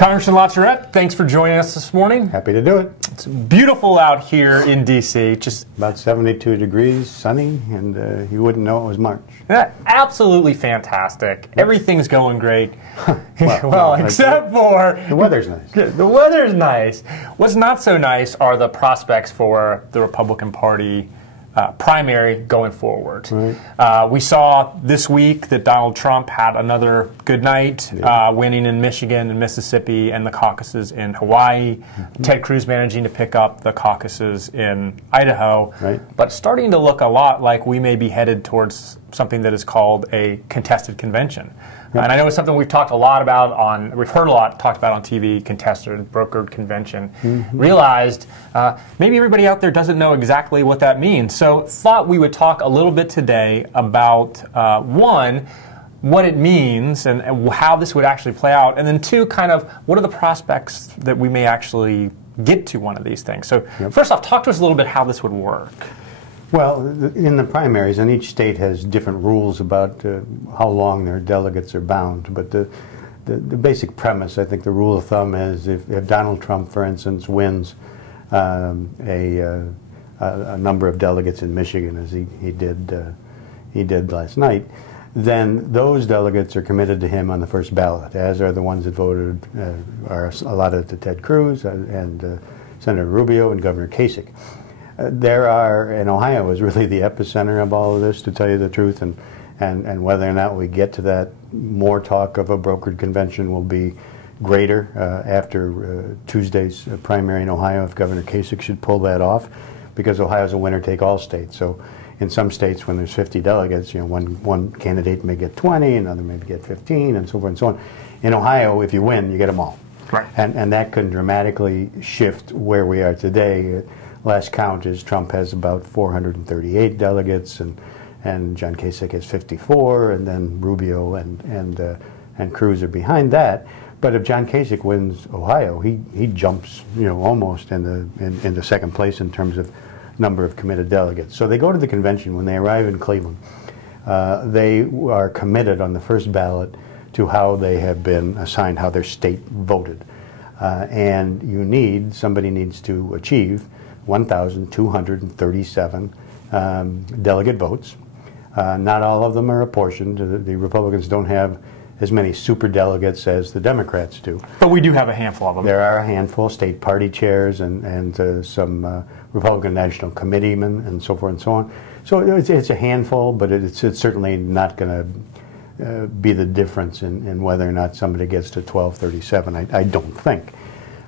Congressman LaTourette, thanks for joining us this morning. Happy to do it. It's beautiful out here in D.C. Just about 72 degrees, sunny, and you wouldn't know it was March. Absolutely fantastic. Yep. Everything's going great. well, except for the weather's nice. The weather's nice. What's not so nice are the prospects for the Republican Party primary going forward. Right. We saw this week that Donald Trump had another good night, winning in Michigan and Mississippi and the caucuses in Hawaii. Mm-hmm. Ted Cruz managing to pick up the caucuses in Idaho. Right. But starting to look a lot like we may be headed towards something that is called a contested convention. Yep. And I know it's something we've talked a lot about we've heard a lot talked about on TV, contested, brokered convention. Mm-hmm. Realized maybe everybody out there doesn't know exactly what that means. So thought we would talk a little bit today about, one, what it means and how this would actually play out, and then two, kind of what are the prospects that we may actually get to one of these things. So first off, talk to us a little bit how this would work. Well, in the primaries, and each state has different rules about how long their delegates are bound. But the basic premise, I think the rule of thumb is if Donald Trump, for instance, wins a number of delegates in Michigan, as he did last night, then those delegates are committed to him on the first ballot, as are the ones that voted, are allotted to Ted Cruz and Senator Rubio and Governor Kasich. And Ohio is really the epicenter of all of this, to tell you the truth, and whether or not we get to that, more talk of a brokered convention will be greater after Tuesday's primary in Ohio, if Governor Kasich should pull that off, because Ohio's a winner-take-all state. So in some states, when there's 50 delegates, one candidate may get 20, another may get 15, and so forth and so on. In Ohio, if you win, you get them all. Right. And that can dramatically shift where we are today. Last count is Trump has about 438 delegates, and John Kasich has 54, and then Rubio and Cruz are behind that. But if John Kasich wins Ohio, he jumps almost into second place in terms of number of committed delegates. So they go to the convention. When they arrive in Cleveland, they are committed on the first ballot to how they have been assigned, how their state voted, and somebody needs to achieve 1,237 delegate votes. Not all of them are apportioned. The Republicans don't have as many superdelegates as the Democrats do. But we do have a handful of them. There are a handful of state party chairs and some Republican National Committeemen and so forth and so on. So it's a handful, but it's certainly not going to be the difference in whether or not somebody gets to 1,237. I don't think.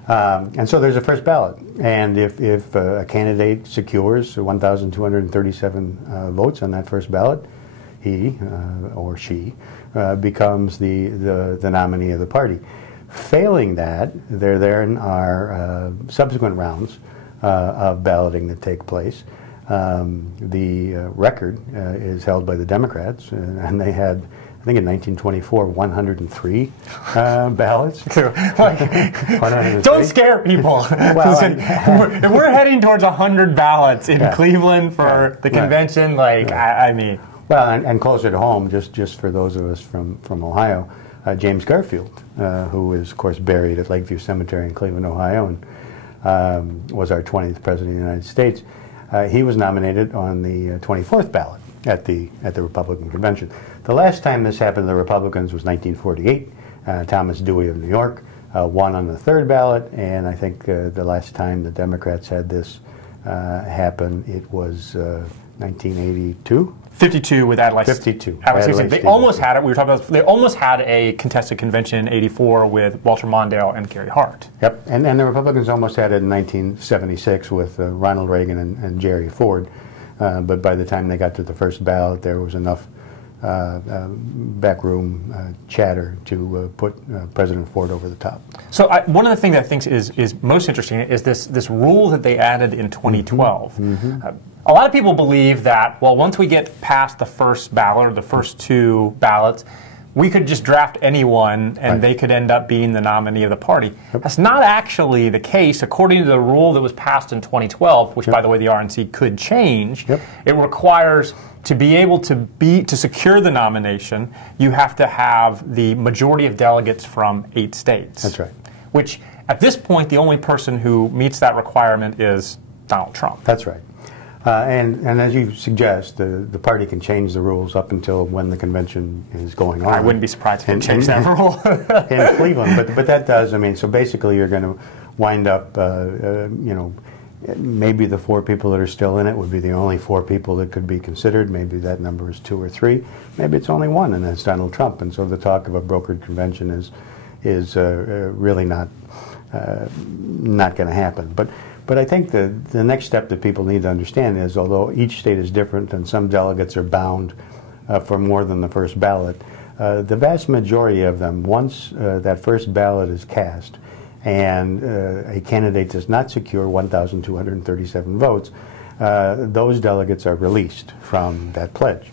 And so there's a first ballot, and if a candidate secures 1,237 votes on that first ballot, he or she becomes the nominee of the party. Failing that, there then are subsequent rounds of balloting that take place. The record is held by the Democrats, and they had, I think in 1924, 103 ballots. Don't scare people. If we're heading towards 100 ballots in Cleveland for the convention, I mean. Well, and closer to home, just for those of us from Ohio, James Garfield, who is, of course, buried at Lakeview Cemetery in Cleveland, Ohio, and was our 20th president of the United States. He was nominated on the 24th ballot at the Republican convention. The last time this happened to the Republicans was 1948. Thomas Dewey of New York won on the third ballot, and I think the last time the Democrats had this happen, it was 1982. 52 with Adlai. 52. They almost had it. We were talking about. They almost had a contested convention in '84 with Walter Mondale and Gary Hart. Yep, and the Republicans almost had it in 1976 with Ronald Reagan and Jerry Ford. But by the time they got to the first ballot, there was enough backroom chatter to put President Ford over the top. So one of the things that I think is most interesting is this rule that they added in 2012. Mm-hmm. A lot of people believe that, well, once we get past the first ballot or the first two ballots, we could just draft anyone and they could end up being the nominee of the party. Yep. That's not actually the case. According to the rule that was passed in 2012, which, by the way, the RNC could change, it requires to be able to secure the nomination, you have to have the majority of delegates from 8 states. That's right. which at this point, the only person who meets that requirement is Donald Trump. That's right. And as you suggest, the party can change the rules up until when the convention is going on. I wouldn't be surprised if they change that rule. In Cleveland, but that does, I mean, so basically you're going to wind up, you know, maybe the 4 people that are still in it would be the only 4 people that could be considered. Maybe that number is 2 or 3. Maybe it's only 1, and that's Donald Trump. And so the talk of a brokered convention is really not going to happen. But I think the next step that people need to understand is, although each state is different and some delegates are bound for more than the first ballot, the vast majority of them, once that first ballot is cast and a candidate does not secure 1,237 votes, those delegates are released from that pledge.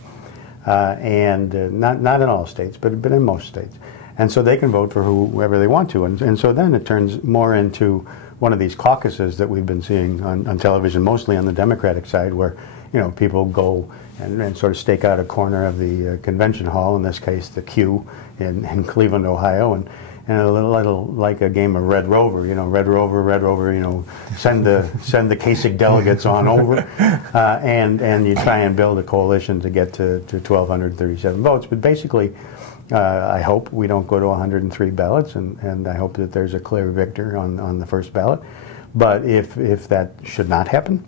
And not in all states, but in most states. And so they can vote for whoever they want to. And so then it turns more into one of these caucuses that we've been seeing on television, mostly on the Democratic side, where, you know, people go and sort of stake out a corner of the convention hall, in this case the Q in Cleveland, Ohio, and a little like a game of Red Rover, you know, Red Rover, you know, send the Kasich delegates on over, and you try and build a coalition to get to 1,237 votes. But basically, I hope we don't go to 103 ballots, and I hope that there's a clear victor on the first ballot. But if that should not happen,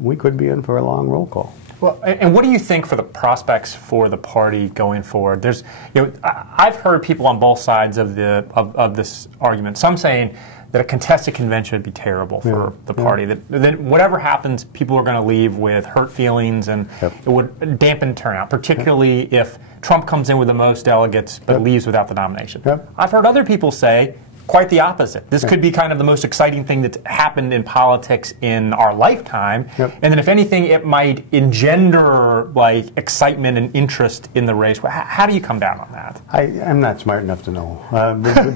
we could be in for a long roll call. Well, and what do you think for the prospects for the party going forward? There's, you know, I've heard people on both sides of this argument. Some saying that a contested convention would be terrible for the party. That whatever happens, people are going to leave with hurt feelings, and it would dampen turnout, particularly if Trump comes in with the most delegates but leaves without the nomination. I've heard other people say quite the opposite. This could be kind of the most exciting thing that's happened in politics in our lifetime. And then if anything, it might engender like excitement and interest in the race. How do you come down on that? I'm not smart enough to know,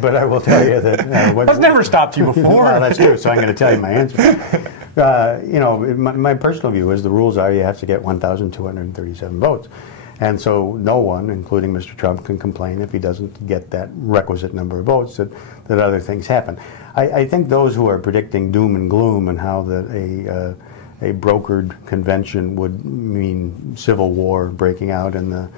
but I will tell you that... That's never stopped you before. Well, that's true, so I'm going to tell you my answer. You know, my personal view is the rules are you have to get 1,237 votes. And so no one, including Mr. Trump, can complain if he doesn't get that requisite number of votes that other things happen. I think those who are predicting doom and gloom and how that a brokered convention would mean civil war breaking out in the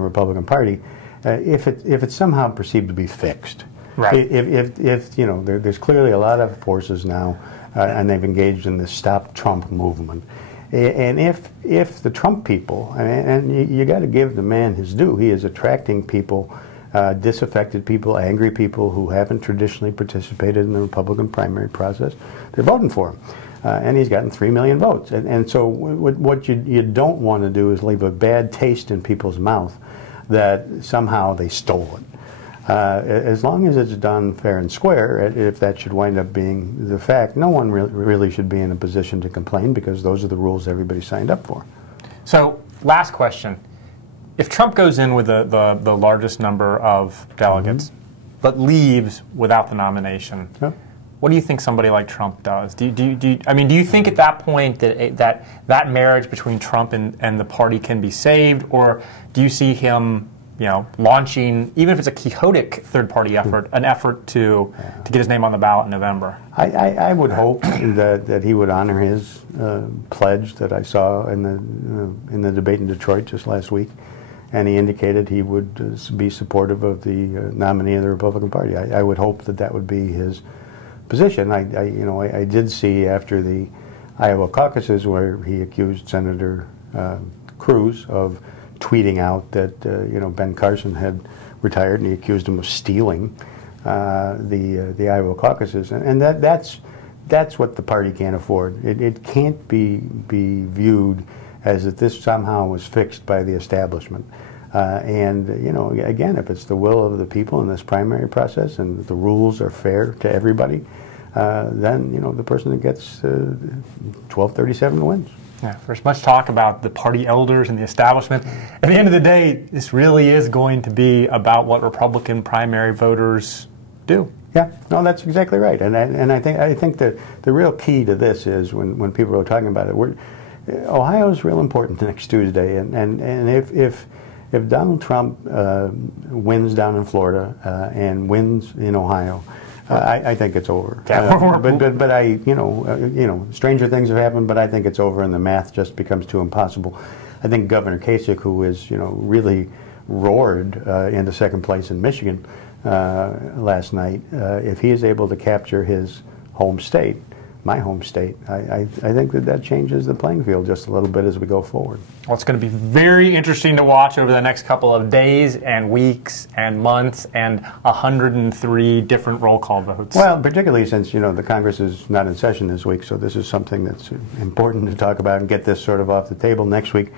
Republican Party, if it's somehow perceived to be fixed, if you know, there's clearly a lot of forces now, and they've engaged in this Stop Trump movement. And if the Trump people, and you got to give the man his due, he is attracting people, disaffected people, angry people who haven't traditionally participated in the Republican primary process. They're voting for him. And he's gotten 3 million votes. And so what you don't want to do is leave a bad taste in people's mouth that somehow they stole it. As long as it's done fair and square, if that should wind up being the fact, no one really should be in a position to complain, because those are the rules everybody signed up for. So, last question. If Trump goes in with the largest number of delegates, but leaves without the nomination, what do you think somebody like Trump does? Do you think at that point that marriage between Trump and the party can be saved, or do you see him, you know, launching, even if it's a quixotic third-party effort, an effort to get his name on the ballot in November? I would hope that he would honor his pledge that I saw in the debate in Detroit just last week, and he indicated he would be supportive of the nominee of the Republican Party. I would hope that would be his position. I did see after the Iowa caucuses where he accused Senator Cruz of tweeting out that Ben Carson had retired, and he accused him of stealing the Iowa caucuses, and that's what the party can't afford. It can't be viewed as that this somehow was fixed by the establishment. And again, if it's the will of the people in this primary process and the rules are fair to everybody, then the person that gets 1237 wins. Yeah, there's much talk about the party elders and the establishment. At the end of the day, this really is going to be about what Republican primary voters do. Yeah, no, that's exactly right. And I think that the real key to this is when people are talking about it, Ohio's real important next Tuesday, and if if Donald Trump wins down in Florida and wins in Ohio, I think it's over. But stranger things have happened. But I think it's over, and the math just becomes too impossible. I think Governor Kasich, who is really roared into second place in Michigan last night, if he is able to capture his home state, my home state, I think that changes the playing field just a little bit as we go forward. Well, it's going to be very interesting to watch over the next couple of days and weeks and months and 103 different roll call votes. Well, particularly since, the Congress is not in session this week, so this is something that's important to talk about and get this sort of off the table. Next week,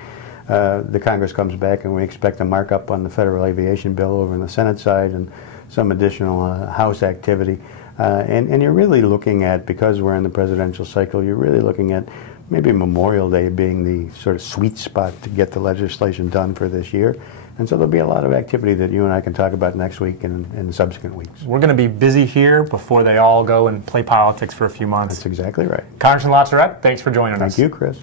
the Congress comes back, and we expect a markup on the federal aviation bill over on the Senate side and some additional House activity. And you're really looking at, because we're in the presidential cycle, you're really looking at maybe Memorial Day being the sort of sweet spot to get the legislation done for this year. And so there'll be a lot of activity that you and I can talk about next week and in subsequent weeks. We're going to be busy here before they all go and play politics for a few months. That's exactly right. Congressman LaTourette, thanks for joining us. Thank you, Chris.